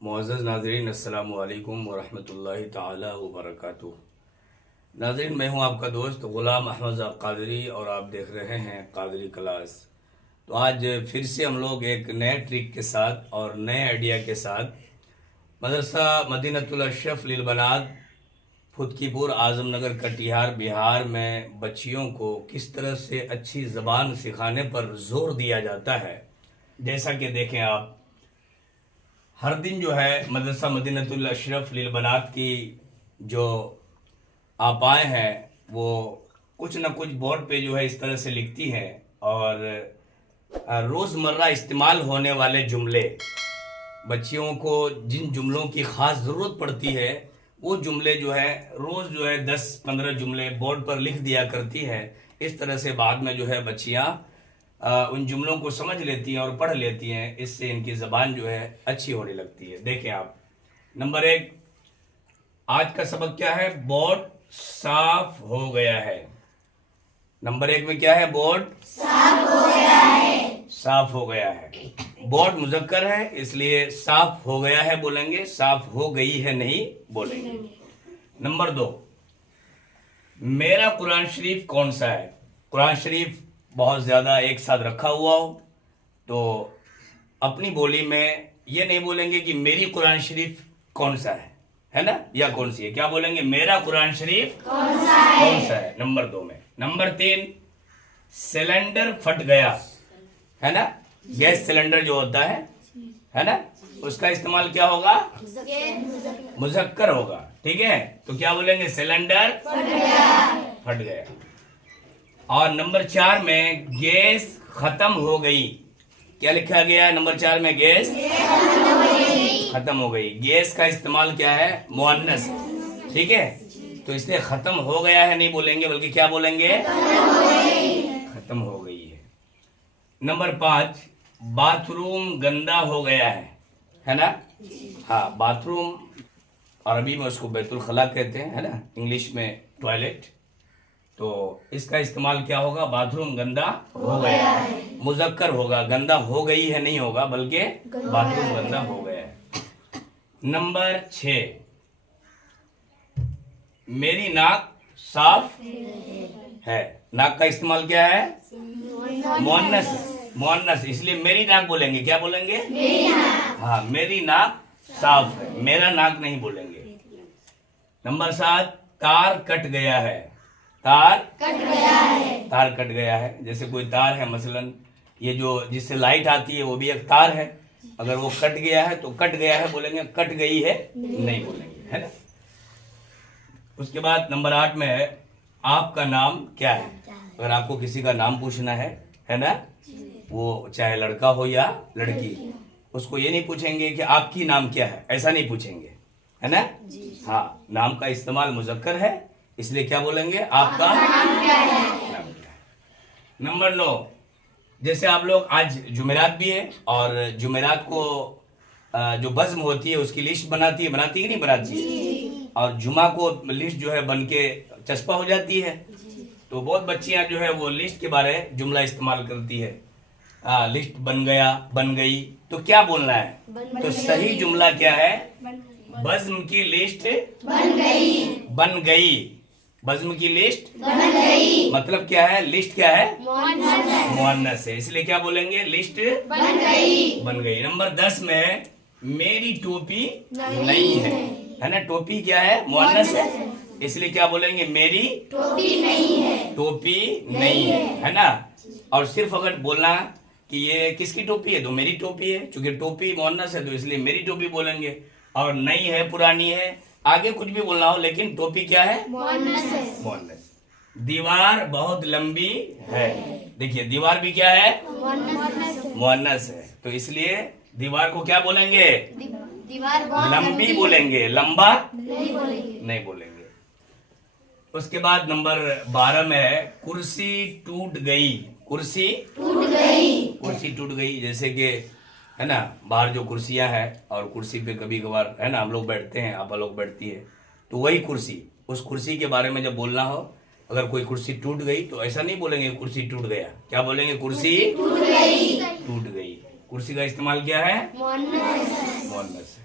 मुअज़्ज़ज़ नाज़रीन, अस्सलामु अलैकुम वरहमतुल्लाहि ताला वबरकातुहू। नाज़रीन, मैं हूं आपका दोस्त ग़ुलाम अहमद क़ादरी और आप देख रहे हैं क़ादरी क्लास। तो आज फिर से हम लोग एक नए ट्रिक के साथ और नए आइडिया के साथ मदरसा मदीनतुल अशरफ लिल बनात फुदकीपुर आज़मनगर कटिहार बिहार में बच्चियों को किस तरह से अच्छी ज़बान सिखाने पर ज़ोर दिया जाता है। जैसा कि देखें आप, हर दिन जो है मदरसा मदीनतुल अशरफ लिल बनात की जो आपाएँ हैं वो कुछ न कुछ बोर्ड पे जो है इस तरह से लिखती हैं और रोज़मर्रा इस्तेमाल होने वाले जुमले, बच्चियों को जिन जुमलों की ख़ास ज़रूरत पड़ती है वो जुमले जो है रोज़ जो है 10-15 जुमले बोर्ड पर लिख दिया करती है। इस तरह से बाद में जो है बच्चियाँ उन जुमलों को समझ लेती हैं और पढ़ लेती हैं। इससे इनकी ज़बान जो है अच्छी होने लगती है। देखें आप, नंबर 1, आज का सबक क्या है? बोर्ड साफ हो गया है। नंबर 1 में क्या है? बोर्ड साफ हो गया है। साफ हो गया है। बोर्ड मुज़क्कर है इसलिए साफ हो गया है बोलेंगे, साफ हो गई है नहीं बोलेंगे। नंबर 2, मेरा कुरान शरीफ कौन सा है? कुरान शरीफ बहुत ज़्यादा एक साथ रखा हुआ हो तो अपनी बोली में ये नहीं बोलेंगे कि मेरी कुरान शरीफ कौन सा है ना, या कौन सी है। क्या बोलेंगे? मेरा कुरान शरीफ कौन सा है। नंबर 2 में। नंबर 3, सिलेंडर फट गया है ना, गैस सिलेंडर जो होता है ना, उसका इस्तेमाल क्या होगा? मुज़क्कर होगा। ठीक है, तो क्या बोलेंगे? सिलेंडर फट गया। और नंबर 4 में गैस खत्म हो गई। क्या लिखा गया है नंबर 4 में? गैस खत्म हो गई। गैस का इस्तेमाल क्या है? मुअन्नस। ठीक है, तो इसलिए खत्म हो गया है नहीं बोलेंगे बल्कि क्या बोलेंगे? खत्म हो गई है। नंबर 5, बाथरूम गंदा हो गया है ना। हाँ, बाथरूम अरबी में उसको बैतुल खला कहते हैं, है ना, इंग्लिश में टॉयलेट। तो इसका इस्तेमाल क्या होगा? बाथरूम गंदा हो गया है। मुज़क्कर होगा, गंदा हो गई है नहीं होगा बल्कि बाथरूम गंदा हो गया है। नंबर 6, मेरी नाक साफ है। नाक का इस्तेमाल क्या है? मुअन्नस, इसलिए मेरी नाक बोलेंगे। क्या बोलेंगे? हाँ, मेरी नाक साफ है, मेरा नाक नहीं बोलेंगे। नंबर 7, तार कट गया है। तार कट गया है। जैसे कोई तार है, मसलन ये जो जिससे लाइट आती है वो भी एक तार है, अगर वो कट गया है तो कट गया है बोलेंगे, कट गई है नहीं बोलेंगे, है ना। उसके बाद नंबर 8 में है, आपका नाम क्या है। अगर आपको किसी का नाम पूछना है ना, वो चाहे लड़का हो या लड़की, उसको ये नहीं पूछेंगे कि आपकी नाम क्या है, ऐसा नहीं पूछेंगे, है ना। हाँ, नाम का इस्तेमाल मुज़क्कर है इसलिए क्या बोलेंगे? आपका नाम क्या है। नंबर 9, जैसे आप लोग आज जुमेरात भी है और जुमेरात को जो बज़्म होती है उसकी लिस्ट बनाती है कि नहीं बनाती? और जुमा को लिस्ट जो है बन के चस्पा हो जाती है। तो बहुत बच्चियां जो है वो लिस्ट के बारे जुमला इस्तेमाल करती है। लिस्ट बन गया, बन गई, तो क्या बोलना है? तो सही जुमला क्या है? बज़्म की लिस्ट बन गई। बज़्म की लिस्ट बन गई मतलब क्या है? लिस्ट क्या है? मुअन्नस है, इसलिए क्या बोलेंगे? लिस्ट बन गई। नंबर 10 में, मेरी टोपी नहीं है ना। टोपी क्या है? मुअन्नस है, इसलिए क्या बोलेंगे? मेरी टोपी नहीं है ना। और सिर्फ अगर बोलना कि ये किसकी टोपी है तो मेरी टोपी है, चूंकि टोपी मुअन्नस है तो इसलिए मेरी टोपी बोलेंगे। और नई है, पुरानी है, आगे कुछ भी बोलना हो लेकिन टोपी क्या है? मुअन्नस। दीवार बहुत लंबी है। देखिए, दीवार भी क्या है? मुअन्नस है, तो इसलिए दीवार को क्या बोलेंगे? लंबी बोलेंगे, लंबा नहीं बोलेंगे। उसके बाद नंबर 12 में है, कुर्सी टूट गई। कुर्सी टूट गई, जैसे कि है ना, बाहर जो कुर्सियां हैं और कुर्सी पे कभी कभार है ना हम लोग बैठते हैं, आप लोग बैठती है, तो वही कुर्सी, उस कुर्सी के बारे में जब बोलना हो, अगर कोई कुर्सी टूट गई तो ऐसा नहीं बोलेंगे कुर्सी टूट गया। क्या बोलेंगे? कुर्सी टूट गई। कुर्सी का इस्तेमाल क्या है? मुअन्नस है।